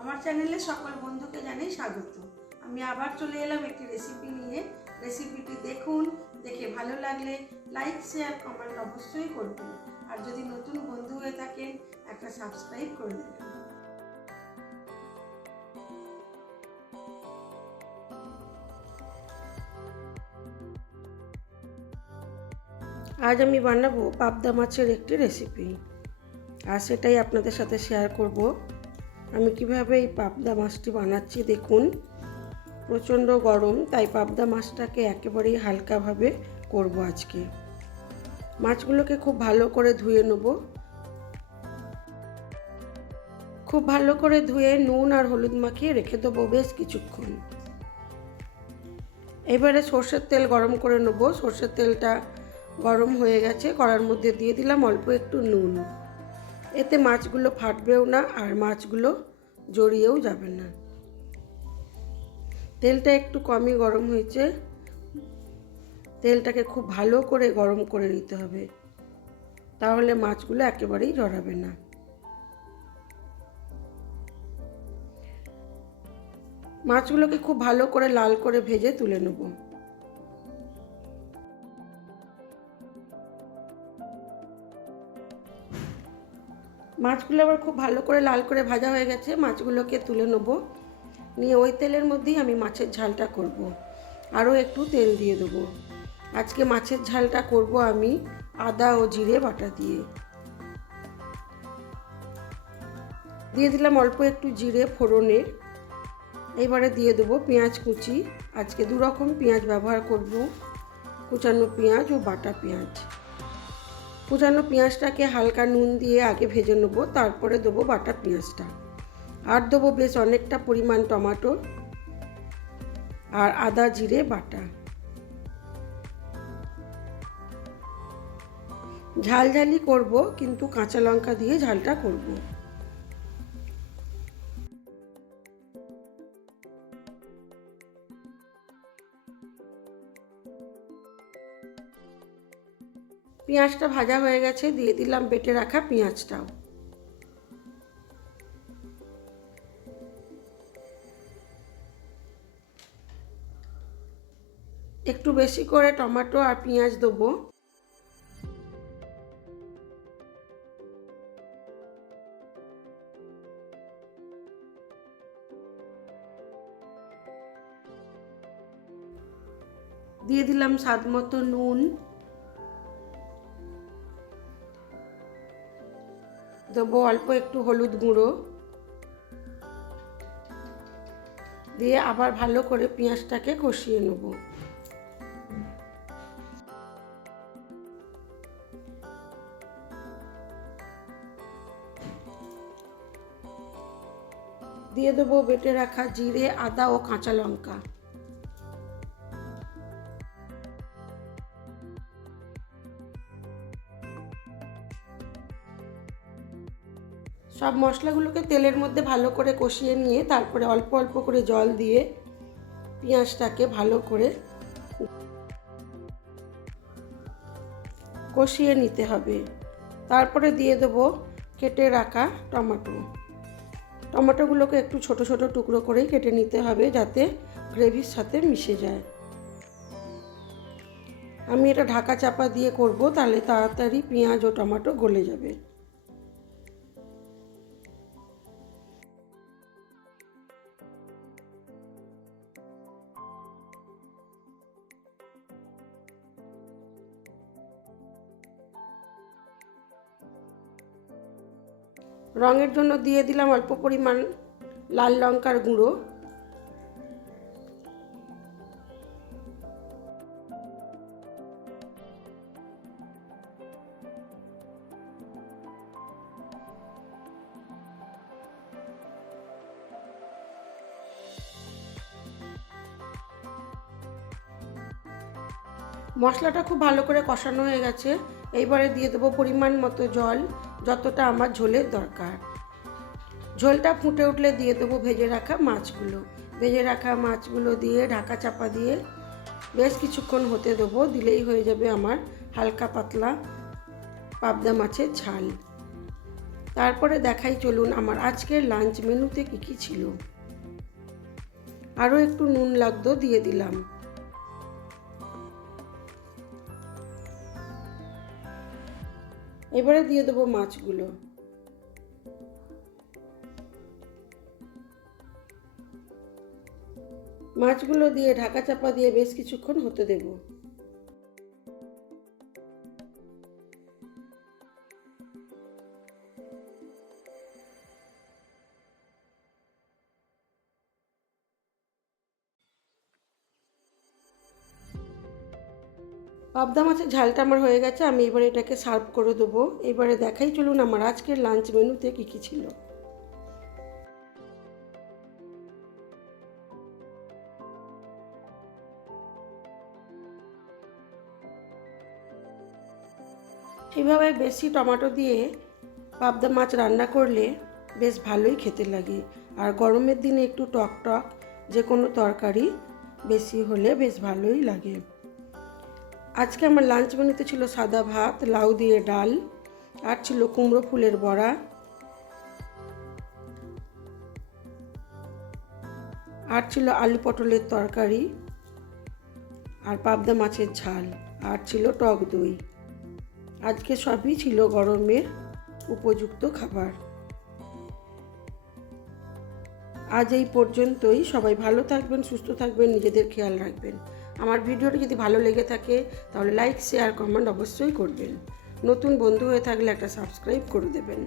আমার চ্যানেলে সকল বন্ধুকে জানাই স্বাগত। আমি আবার চলে এলাম একটি রেসিপি নিয়ে। রেসিপিটি দেখুন, দেখে ভালো লাগলে লাইক শেয়ার কমেন্ট অবশ্যই করবেন। আর যদি নতুন বন্ধু হয়ে থাকেন একটা সাবস্ক্রাইব করে দেবেন। আজ আমি বানাবো পাবদা মাছের একটি রেসিপি, আর সেটাই আপনাদের সাথে শেয়ার করব। আমি কিভাবে এই পাবদা মাছটি বানাচ্ছি দেখুন। প্রচণ্ড গরম, তাই পাবদা মাছটাকে একেবারেই হালকাভাবে করব আজকে। মাছগুলোকে খুব ভালো করে ধুয়ে নেব। খুব ভালো করে ধুয়ে নুন আর হলুদ মাখিয়ে রেখে দেবো বেশ কিছুক্ষণ। এবারে সর্ষের তেল গরম করে নেব। সর্ষের তেলটা গরম হয়ে গেছে, কড়ার মধ্যে দিয়ে দিলাম অল্প একটু নুন। এতে মাছগুলো ফাটবেও না আর মাছগুলো জড়িয়েও যাবে না। তেলটা একটু কমই গরম হয়েছে। তেলটাকে খুব ভালো করে গরম করে নিতে হবে, তাহলে মাছগুলো একেবারেই জড়াবে না। মাছগুলোকে খুব ভালো করে লাল করে ভেজে তুলে নেব। মাছগুলো আবার খুব ভালো করে লাল করে ভাজা হয়ে গেছে। মাছগুলোকে তুলে নেব। নিয়ে ওই তেলের মধ্যেই আমি মাছের ঝালটা করব। আরও একটু তেল দিয়ে দেবো। আজকে মাছের ঝালটা করব আমি আদা ও জিরে বাটা দিয়ে। দিয়ে দিলাম অল্প একটু জিরে ফোড়নে। এবারে দিয়ে দেবো পেঁয়াজ কুচি। আজকে দু রকম পেঁয়াজ ব্যবহার করব, কুচানো পেঁয়াজ ও বাটা পেঁয়াজ। কুচানো পেঁয়াজটাকে হালকা নুন দিয়ে আগে ভেজে নেবো, তারপরে দেবো বাটা পেঁয়াজটা। আর দেবো বেশ অনেকটা পরিমাণ টমেটো আর আদা জিরে বাটা। ঝালঝালি করব, কিন্তু কাঁচা লঙ্কা দিয়ে ঝালটা করব। পেঁয়াজটা ভাজা হয়ে গেছে, দিয়ে দিলাম বেটে রাখা পেঁয়াজটাও। একটু বেশি করে টমেটো আর পেঁয়াজ দেবো। দিয়ে দিলাম স্বাদ মতো নুন। দেবো অল্প একটু হলুদ গুঁড়ো। দিয়ে আবার ভালো করে পেঁয়াজটাকে কষিয়ে নেব। দিয়ে দেবো বেটে রাখা জিরে আদা ও কাঁচা লঙ্কা। সব মশলাগুলোকে তেলের মধ্যে ভালো করে কষিয়ে নিয়ে তারপরে অল্প অল্প করে জল দিয়ে পেঁয়াজটাকে ভালো করে কষিয়ে নিতে হবে। তারপরে দিয়ে দেবো কেটে রাখা টমেটো। টমেটোগুলোকে একটু ছোট ছোট টুকরো করেই কেটে নিতে হবে, যাতে গ্রেভির সাথে মিশে যায়। আমি এটা ঢাকা চাপা দিয়ে করব, তাহলে তাড়াতাড়ি পেঁয়াজ ও টমেটো গলে যাবে। রঙের জন্য দিয়ে দিলাম অল্প পরিমাণ লাল লঙ্কার গুঁড়ো। মশলাটা খুব ভালো করে কষানো হয়ে গেছে। এইবারে দিয়ে দেবো পরিমাণ মতো জল, যতটা আমার ঝোলের দরকার। ঝোলটা ফুটে উঠলে দিয়ে দেবো ভেজে রাখা মাছগুলো। ভেজে রাখা মাছগুলো দিয়ে ঢাকা চাপা দিয়ে বেশ কিছুক্ষণ হতে দেবো। দিলেই হয়ে যাবে আমার হালকা পাতলা পাবদা মাছের ঝাল। তারপরে দেখাই চলুন আমার আজকের লাঞ্চ মেনুতে কী ছিল। আরও একটু নুন লাগতো, দিয়ে দিলাম। এবারে দিয়ে দেবো মাছগুলো। মাছগুলো দিয়ে ঢাকা চাপা দিয়ে বেশ কিছুক্ষণ হতে দেব। পাবদা মাছের ঝালটা আমার হয়ে গেছে, আমি এবারে এটাকে সার্ভ করে দেবো। এবারে দেখাই চলুন আমার আজকের লাঞ্চ মেনুতে কী ছিল। এইভাবে বেশি টমেটো দিয়ে পাবদা মাছ রান্না করলে বেশ ভালোই খেতে লাগে। আর গরমের দিনে একটু টক টক যে কোনো তরকারি বেশি হলে বেশ ভালোই লাগে। আজকে আমার লাঞ্চ মেনুতে ছিল সাদা ভাত, লাউ দিয়ে ডাল, আর ছিল কুমড়ো ফুলের বড়া, আর ছিল আলু পটলের তরকারি, আর পাবদা মাছের ঝাল, আর ছিল টক দই। আজকে সবই ছিল গরমের উপযুক্ত খাবার। আজ এই পর্যন্তই। সবাই ভালো থাকবেন, সুস্থ থাকবেন, নিজেদের খেয়াল রাখবেন। আমার ভিডিওটি যদি ভালো লেগে থাকে তাহলে লাইক, শেয়ার, কমেন্ট অবশ্যই করবেন। নতুন বন্ধু হয়ে থাকলে একটা সাবস্ক্রাইব করে দেবেন।